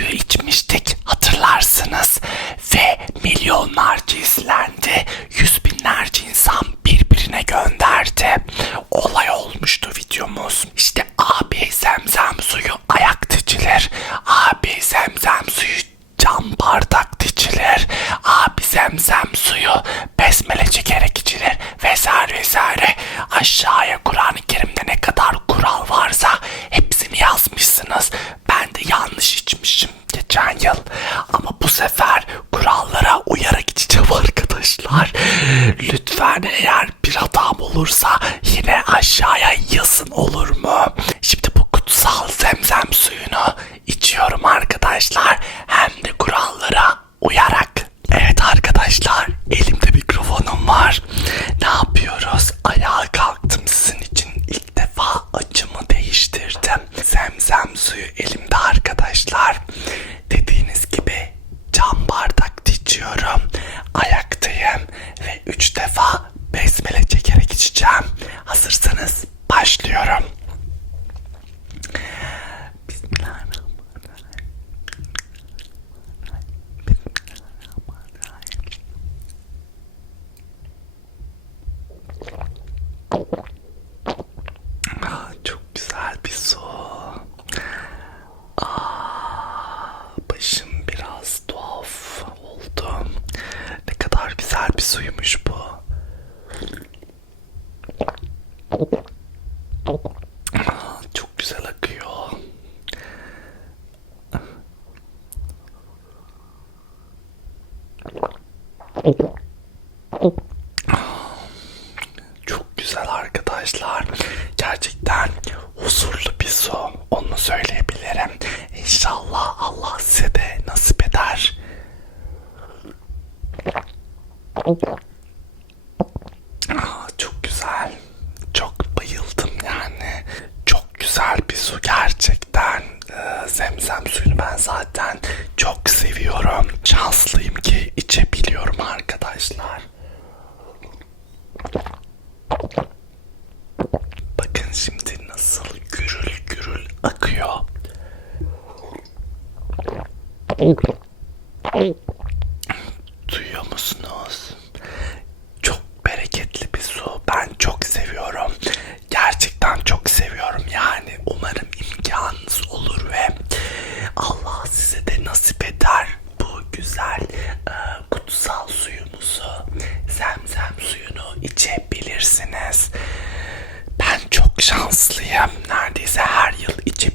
suyu içmiştik hatırlarsınız. Ve milyonlarca izler sefer kurallara uyarak içeceğim arkadaşlar. Lütfen eğer bir hatam olursa yine aşağıya yazın olur mu? Şimdi bu kutsal zemzem suyunu içiyorum arkadaşlar. Hazırsanız başlıyorum. Bismillahirrahmanirrahim. Bismillahirrahmanirrahim. Ah, çok güzel bir su. Ah, başım biraz tuhaf oldu. Ne kadar güzel bir suymuş bu. Ah, çok güzel akıyor. Çok güzel arkadaşlar. Gerçekten huzurlu bir su. Onu söyleyebilirim. İnşallah Allah size de nasip eder. Aa, çok güzel. Çok bayıldım yani. Çok güzel bir su gerçekten. Ee, zemzem suyunu ben zaten çok seviyorum. Şanslıyım ki içebiliyorum Duyuyor musunuz? Çok bereketli bir su. Ben çok seviyorum. Gerçekten çok seviyorum. Yani umarım imkanınız olur ve Allah size de nasip eder bu güzel e, kutsal suyumuzu, zemzem suyunu içebilirsiniz. Ben çok şanslıyım. Neredeyse her yıl içebiliyorum.